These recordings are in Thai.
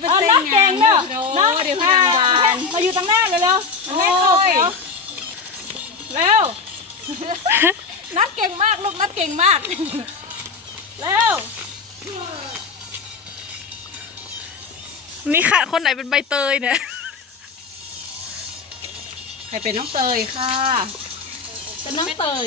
เออนักเก่งเนอะโอ้นักเดี๋ยวพี่นางวานมาอยู่ตรงหน้าเร็วๆมาแม่เข้าโอ้ยเร็วเร็วนัดเก่งมากลูกนัดเก่งมาก เร็วนี่ค่ะคนไหนเป็นใบเตยเนี่ย ใครเป็นน้องเตยค่ะ เป็นน้องเตย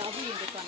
เอาผู้หญิงไปก่อน